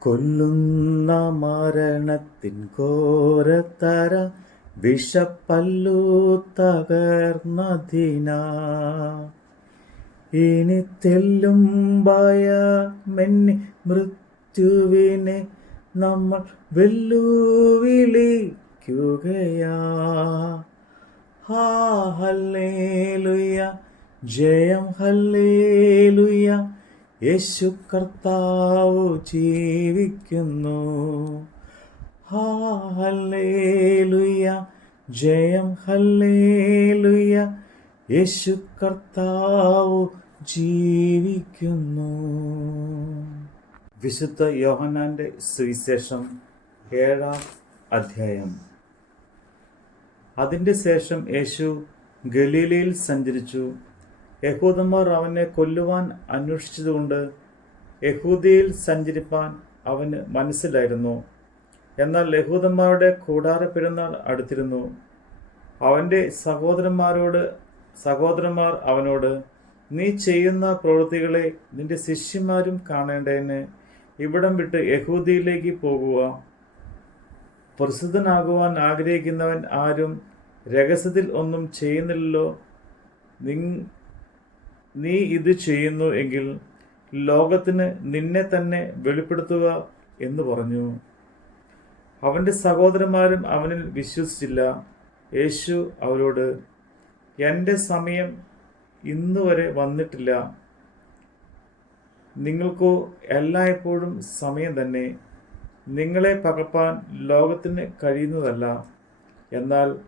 കൊല്ലുന്ന മരണത്തിൻ ഘോരത്തര വിഷപ്പല്ലു തകർന്നതിന. ഇനി തെല്ലും ഭയമെന്നി മൃത്യുവിനെ നമ്മൾ വെല്ലുവിളിക്കുകയാ. ഹാ ഹല്ലേലുയ ജയം ഹല്ലേലൂയ. യേശു കർത്താവ് ജീവിക്കുന്നു. ഹല്ലേലുയ. ജയം. ഹല്ലേലുയ. യേശു കർത്താവ് ജീവിക്കുന്നു. വിശുദ്ധ യോഹനാന്റെ സുവിശേഷം ഏഴാം അധ്യായം. അതിന്റെ ശേഷം യേശു ഗലീലയിൽ സഞ്ചരിച്ചു. യഹൂദന്മാർ അവനെ കൊല്ലുവാൻ അന്വേഷിച്ചതുകൊണ്ട് യഹൂദിയിൽ സഞ്ചരിപ്പാൻ അവന് മനസ്സിലായിരുന്നു. എന്നാൽ യഹൂദന്മാരുടെ കൂടാര പെരുന്നാൾ അടുത്തിരുന്നു. അവന്റെ സഹോദരന്മാരോട് സഹോദരന്മാർ അവനോട് നീ ചെയ്യുന്ന പ്രവൃത്തികളെ നിന്റെ ശിഷ്യന്മാരും കാണേണ്ടതിന് ഇവിടം വിട്ട് യഹൂദിയിലേക്ക് പോകുക. പ്രസിദ്ധനാകുവാൻ ആഗ്രഹിക്കുന്നവൻ ആരും രഹസ്യത്തിൽ ഒന്നും ചെയ്യുന്നില്ലല്ലോ. നിങ് നീ ഇത് ചെയ്യുന്നു എങ്കിൽ ലോകത്തിന് നിന്നെ തന്നെ വെളിപ്പെടുത്തുക എന്ന് പറഞ്ഞു. അവന്റെ സഹോദരന്മാരും അവനിൽ വിശ്വസിച്ചില്ല. യേശു അവരോട് എന്റെ സമയം ഇന്ന് വരെ വന്നിട്ടില്ല. നിങ്ങൾക്കോ എല്ലായ്പ്പോഴും സമയം തന്നെ. നിങ്ങളെ പകപ്പാൻ ലോകത്തിന് കഴിയുന്നതല്ല. എന്നാൽ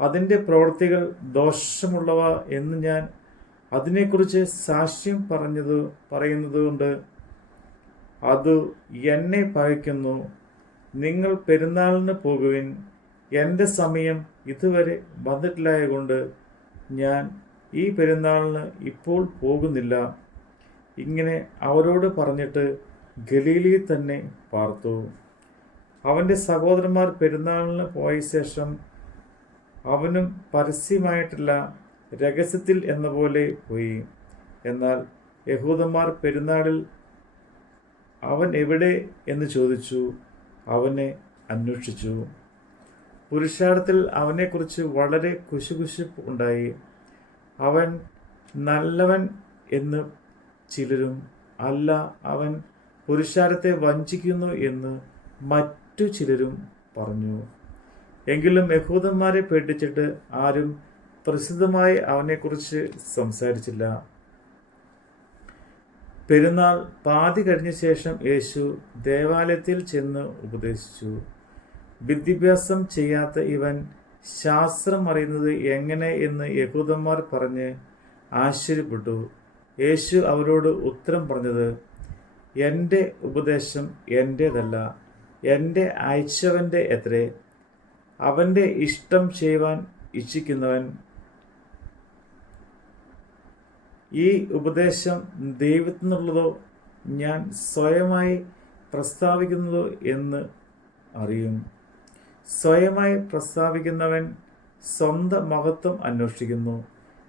അതിന്റെ പ്രവൃത്തികൾ ദോഷമുള്ളവ എന്ന് ഞാൻ അതിനെക്കുറിച്ച് സാക്ഷ്യം പറഞ്ഞത് പറയുന്നത് കൊണ്ട് അത് എന്നെ പകയ്ക്കുന്നു. നിങ്ങൾ പെരുന്നാളിന് പോകുവിൻ. എന്റെ സമയം ഇതുവരെ വന്നിട്ടില്ലായതുകൊണ്ട് ഞാൻ ഈ പെരുന്നാളിന് ഇപ്പോൾ പോകുന്നില്ല. ഇങ്ങനെ അവരോട് പറഞ്ഞിട്ട് ഗലീലി തന്നെ പാർത്തു. അവന്റെ സഹോദരന്മാർ പെരുന്നാളിന് പോയ ശേഷം അവനും പരസ്യമായിട്ടില്ല. രഹസ്യത്തിൽ എന്ന പോലെ പോയി. എന്നാൽ യഹൂദന്മാർ പെരുന്നാളിൽ അവൻ എവിടെ എന്ന് ചോദിച്ചു. അവനെ അന്വേഷിച്ചു. പുരുഷാർത്ഥത്തിൽ അവനെക്കുറിച്ച് വളരെ കുശുകുശുപ്പ് ഉണ്ടായി. അവൻ നല്ലവൻ എന്ന് ചിലരും അല്ല അവൻ പുരുഷാരത്തെ വഞ്ചിക്കുന്നു എന്ന് മറ്റു ചിലരും പറഞ്ഞു. എങ്കിലും യഹൂദന്മാരെ പേടിച്ചിട്ട് ആരും പ്രസിദ്ധമായി അവനെക്കുറിച്ച് സംസാരിച്ചില്ല. പെരുന്നാൾ പാതി കഴിഞ്ഞ ശേഷം യേശു ദേവാലയത്തിൽ ചെന്ന് ഉപദേശിച്ചു. വിദ്യാഭ്യാസം ചെയ്യാത്ത ഇവൻ ശാസ്ത്രം അറിയുന്നത് എങ്ങനെ എന്ന് യഹൂദന്മാർ പറഞ്ഞ് ആശ്ചര്യപ്പെട്ടു. യേശു അവരോട് ഉത്തരം പറഞ്ഞത് എന്റെ ഉപദേശം എന്റേതല്ല എന്റെ അയച്ചവന്റെ എത്രേ? അവന്റെ ഇഷ്ടം ചെയ്യുവാൻ ഇച്ഛിക്കുന്നവൻ ഈ ഉപദേശം ദൈവത്തിനുള്ളതോ ഞാൻ സ്വയമായി പ്രസ്താവിക്കുന്നതോ എന്ന് അറിയും. സ്വയമായി പ്രസ്താവിക്കുന്നവൻ സ്വന്തം മഹത്വം അന്വേഷിക്കുന്നു.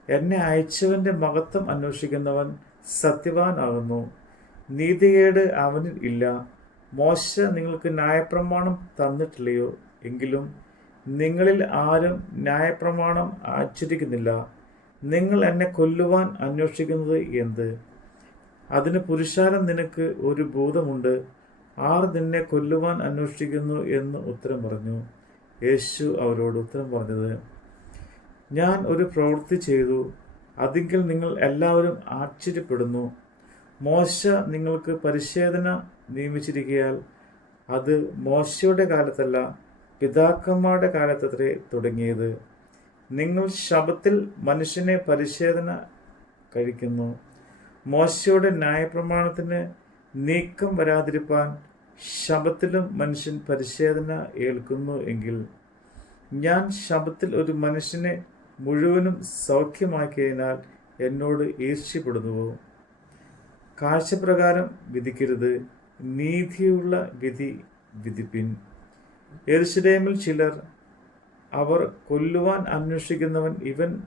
എന്നെ അയച്ചവന്റെ മഹത്വം അന്വേഷിക്കുന്നവൻ സത്യവാനാകുന്നു. നീതികേട് അവനിൽ ഇല്ല. മോശ നിങ്ങൾക്ക് ന്യായപ്രമാണം തന്നിട്ടില്ലയോ? എങ്കിലും നിങ്ങളിൽ ആരും ന്യായപ്രമാണം ആചരിക്കുന്നില്ല. നിങ്ങൾ എന്നെ കൊല്ലുവാൻ അന്വേഷിക്കുന്നത് എന്ത്? അതിന് പുരുഷാരം നിനക്ക് ഒരു ബോധമുണ്ട്. ആർ നിന്നെ കൊല്ലുവാൻ അന്വേഷിക്കുന്നു എന്ന് ഉത്തരം പറഞ്ഞു. യേശു അവരോട് ഉത്തരം പറഞ്ഞത് ഞാൻ ഒരു പ്രവൃത്തി ചെയ്തു. അതിങ്കിൽ നിങ്ങൾ എല്ലാവരും ആശ്ചര്യപ്പെടുന്നു. മോശ നിങ്ങൾക്ക് പരിശോധന നിയമിച്ചിരിക്കയാൽ അത് മോശയുടെ കാലത്തല്ല പിതാക്കന്മാരുടെ കാലത്തത്രേ തുടങ്ങിയത്. നിങ്ങൾ ശബത്തിൽ മനുഷ്യനെ പരിശോധന കഴിക്കുന്നു. മോശയുടെ ന്യായപ്രമാണത്തിന് നീക്കം വരാതിരിപ്പാൻ ശബത്തിലും മനുഷ്യൻ പരിശോധന ഏൽക്കുന്നു എങ്കിൽ ഞാൻ ശബത്തിൽ ഒരു മനുഷ്യനെ മുഴുവനും സൗഖ്യമാക്കിയതിനാൽ എന്നോട് ഈർഷ്യപ്പെടുന്നുവോ? കാഴ്ചപ്രകാരം വിധിക്കരുത്. നീതിയുള്ള വിധി വിധിപ്പിൻ. എരുസലേമിൽ ചിലർ അവർ കൊല്ലുവാൻ അന്വേഷിക്കുന്നവൻ ഇവൻ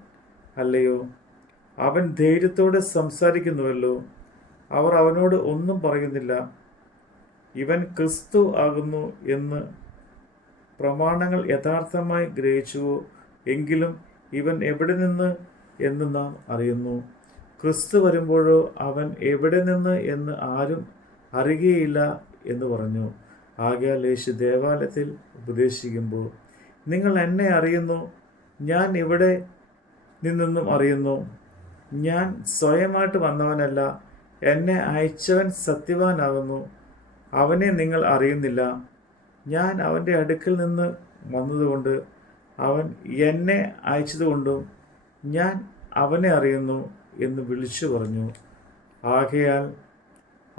അല്ലയോ? അവൻ ധൈര്യത്തോടെ സംസാരിക്കുന്നുവല്ലോ. അവർ അവനോട് ഒന്നും പറയുന്നില്ല. ഇവൻ ക്രിസ്തു ആകുന്നു എന്ന് പ്രമാണങ്ങൾ യഥാർത്ഥമായി ഗ്രഹിച്ചുവോ? എങ്കിലും ഇവൻ എവിടെ നിന്ന് എന്ന് നാം അറിയുന്നു. ക്രിസ്തു വരുമ്പോഴോ അവൻ എവിടെ നിന്ന് എന്ന് ആരും അറിയുകയില്ല എന്ന് പറഞ്ഞു. ആകയാൽ യേശു ദേവാലയത്തിൽ ഉപദേശിക്കുമ്പോൾ നിങ്ങൾ എന്നെ അറിയുന്നു ഞാൻ ഇവിടെ നിന്നും അറിയുന്നു. ഞാൻ സ്വയമായിട്ട് വന്നവനല്ല എന്നെ അയച്ചവൻ സത്യവാനാകുന്നു. അവനെ നിങ്ങൾ അറിയുന്നില്ല. ഞാൻ അവന്റെ അടുക്കൽ നിന്ന് വന്നതുകൊണ്ട് അവൻ എന്നെ അയച്ചതുകൊണ്ടും ഞാൻ അവനെ അറിയുന്നു എന്ന് വിളിച്ചു പറഞ്ഞു. ആകയാൽ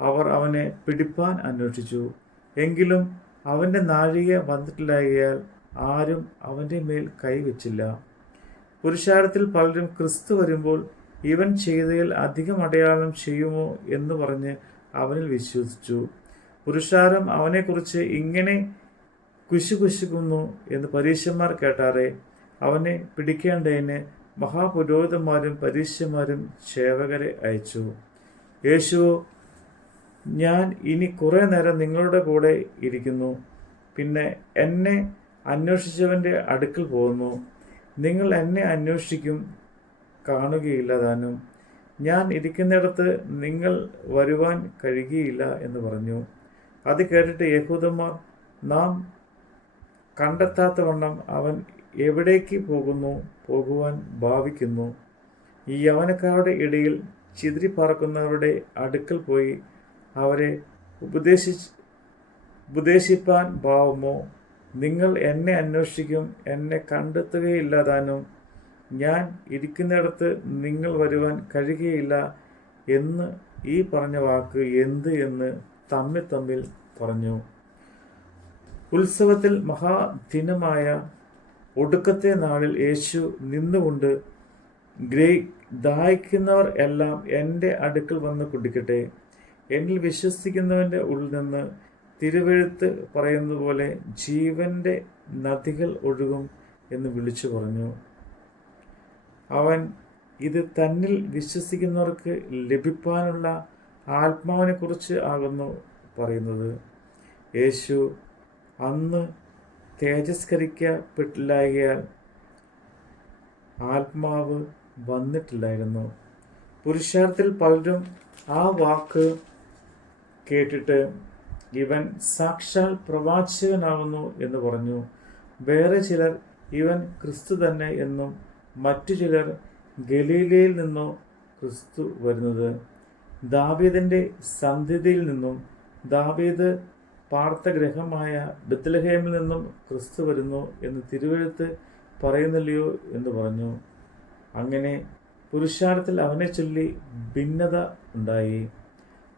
അവർ അവനെ പിടിപ്പാൻ അന്വേഷിച്ചു. എങ്കിലും അവന്റെ നാഴിക വന്നിട്ടില്ലായകയാൽ ആരും അവന്റെ മേൽ കൈവച്ചില്ല പുരുഷാരത്തിൽ പലരും ക്രിസ്തു വരുമ്പോൾ ഇവൻ ചെയ്തതിൽ അധികം അടയാളം ചെയ്യുമോ എന്ന് പറഞ്ഞ് അവനിൽ വിശ്വസിച്ചു. പുരുഷാരം അവനെക്കുറിച്ച് ഇങ്ങനെ കുശുകുശുക്കുന്നു എന്ന് പരീക്ഷന്മാർ കേട്ടാറെ അവനെ പിടിക്കേണ്ടതിന് മഹാപുരോഹിതന്മാരും പരീക്ഷന്മാരും സേവകരെ അയച്ചു. യേശുവോ ഞാൻ ഇനി കുറേ നേരം നിങ്ങളുടെ കൂടെ ഇരിക്കുന്നു. പിന്നെ എന്നെ അന്വേഷിച്ചവന്റെ അടുക്കൽ പോകുന്നു. നിങ്ങൾ എന്നെ അന്വേഷിക്കും കാണുകയില്ല താനും. ഞാൻ ഇരിക്കുന്നിടത്ത് നിങ്ങൾ വരുവാൻ കഴിയുകയില്ല എന്ന് പറഞ്ഞു. അത് കേട്ടിട്ട് യഹൂദന്മാർ നാം കണ്ടെത്താത്തവണ്ണം അവൻ എവിടേക്ക് പോകുന്നു പോകുവാൻ ഭാവിക്കുന്നു. ഈ യവനക്കാരുടെ ഇടയിൽ ചിതിരി പറക്കുന്നവരുടെ അടുക്കൽ പോയി അവരെ ഉപദേശിച്ച് ഉപദേശിപ്പാൻ ഭാവമോ നിങ്ങൾ എന്നെ അന്വേഷിക്കും എന്നെ കണ്ടെത്തുകയില്ല താനും ഞാൻ ഇരിക്കുന്നിടത്ത് നിങ്ങൾ വരുവാൻ കഴിയുകയില്ല എന്ന് ഈ പറഞ്ഞ വാക്ക് എന്ത് എന്ന് തമ്മിൽ തമ്മിൽ പറഞ്ഞു. ഉത്സവത്തിൽ മഹാദിനമായ ഒടുക്കത്തെ നാളിൽ യേശു നിന്നുകൊണ്ട് ഗ്രേ ദാഹിക്കുന്നവർ എല്ലാം എന്റെ അടുക്കൽ വന്ന് കുടിക്കട്ടെ. എന്നിൽ വിശ്വസിക്കുന്നവന്റെ ഉള്ളിൽ നിന്ന് തിരുവെഴുത്ത് പറയുന്നത് പോലെ ജീവന്റെ നദികൾ ഒഴുകും എന്ന് വിളിച്ചു പറഞ്ഞു. അവൻ ഇത് തന്നിൽ വിശ്വസിക്കുന്നവർക്ക് ലഭിക്കാനുള്ള ആത്മാവിനെ കുറിച്ച് ആകുന്നു പറയുന്നത്. യേശു അന്ന് തേജസ്കരിക്കപ്പെട്ടില്ലായകയാൽ ആത്മാവ് വന്നിട്ടില്ലായിരുന്നു. പുരുഷാർത്ഥത്തിൽ പലരും ആ വാക്ക് കേട്ടിട്ട് ഇവൻ സാക്ഷാൽ പ്രവാചകനാകുന്നു എന്ന് പറഞ്ഞു. വേറെ ചിലർ ഇവൻ ക്രിസ്തു തന്നെ എന്നും മറ്റു ചിലർ ഗലീലയിൽ നിന്നോ ക്രിസ്തു വരുന്നത്. ദാവീദിന്റെ സന്ധിതിയിൽ നിന്നും ദാവീദ് പാർത്ത ഗ്രഹമായ ബത്ലഹേമിൽ നിന്നും ക്രിസ്തു വരുന്നു എന്ന് തിരുവഴുത്ത് പറയുന്നില്ലയോ എന്ന് പറഞ്ഞു. അങ്ങനെ പുരുഷാരത്തിൽ അവനെ ചൊല്ലി ഭിന്നത ഉണ്ടായി.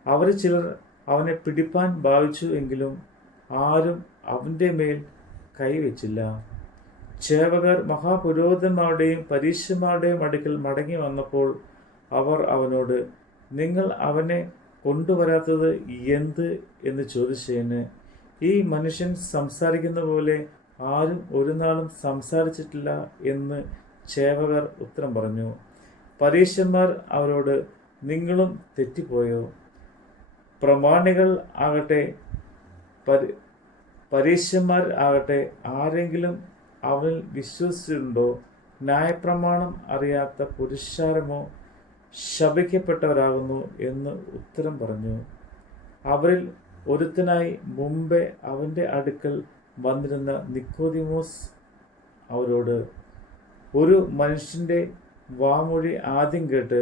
അവർ ചിലർ അവനെ പിടിപ്പാൻ ഭാവിച്ചു എങ്കിലും ആരും അവന്റെ മേൽ കൈവച്ചില്ല ചേവകർ മഹാപുരോഹിതന്മാരുടെയും പരീക്ഷന്മാരുടെയും അടുക്കൽ മടങ്ങി വന്നപ്പോൾ അവർ അവനോട് നിങ്ങൾ അവനെ കൊണ്ടുവരാത്തത് എന്ത്? എന്ന് ചോദിച്ചതിന് ഈ മനുഷ്യൻ സംസാരിക്കുന്ന പോലെ ആരും ഒരു നാളും സംസാരിച്ചിട്ടില്ല എന്ന് ചേവകർ ഉത്തരം പറഞ്ഞു. പരീക്ഷന്മാർ അവരോട് നിങ്ങളും തെറ്റിപ്പോയോ? പ്രമാണികൾ ആകട്ടെ പരി പരീക്ഷന്മാർ ആകട്ടെ ആരെങ്കിലും അവൻ വിശ്വസിച്ചിട്ടുണ്ടോ? ന്യായപ്രമാണം അറിയാത്ത പുരുഷാരമോ ശപിക്കപ്പെട്ടവരാകുന്നു എന്ന് ഉത്തരം പറഞ്ഞു. അവരിൽ ഒരുത്തനായി മുമ്പേ അവന്റെ അടുക്കൽ വന്നിരുന്ന നിക്കോദിമോസ് അവരോട് ഒരു മനുഷ്യന്റെ വാമൊഴി ആദ്യം കേട്ട്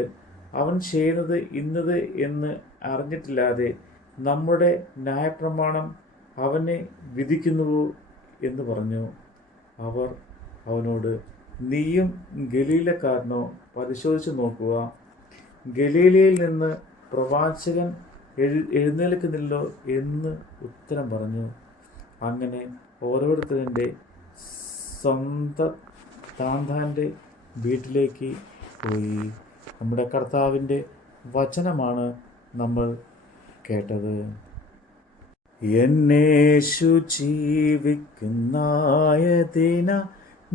അവൻ ചെയ്യുന്നത് ഇന്നത് എന്ന് അറിഞ്ഞിട്ടില്ലാതെ നമ്മുടെ ന്യായപ്രമാണം അവനെ വിധിക്കുന്നുവോ എന്ന് പറഞ്ഞു. അവർ അവനോട് നീയും ഗലീലക്കാരനോ പരിശോധിച്ച് നോക്കുക. ഗലീലയിൽ നിന്ന് പ്രവാചകൻ എഴു എഴുന്നേൽക്കുന്നില്ലോ എന്ന് ഉത്തരം പറഞ്ഞു. അങ്ങനെ ഓരോരുത്തരന്റെ സ്വന്തം താന്താന്റെ വീട്ടിലേക്ക് പോയി. നമ്മുടെ കർത്താവിന്റെ വചനമാണ് നമ്മൾ കേട്ടത്. എന്നെ ശുചീവിക്കുന്നായതിന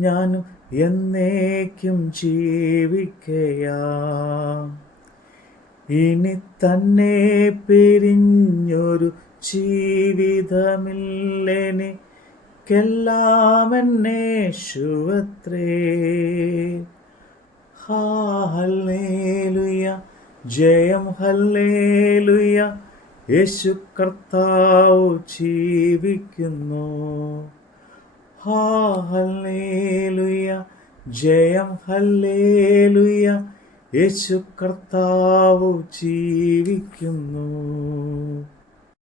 ഞാനും എന്നേക്കും ജീവിക്കയാ. ഇനി തന്നെ പിരിഞ്ഞൊരു ജീവിതമില്ലെനിക്കെല്ലാം എന്നേശുവത്രേ ഹല്ലേലുയ. ജയം ഹല്ലേലുയ. യേശു കർത്താവ് ജീവിക്കുന്നു. ഹല്ലേലുയ. ജയം ഹല്ലേലുയ. യേശു കർത്താവ് ജീവിക്കുന്നു.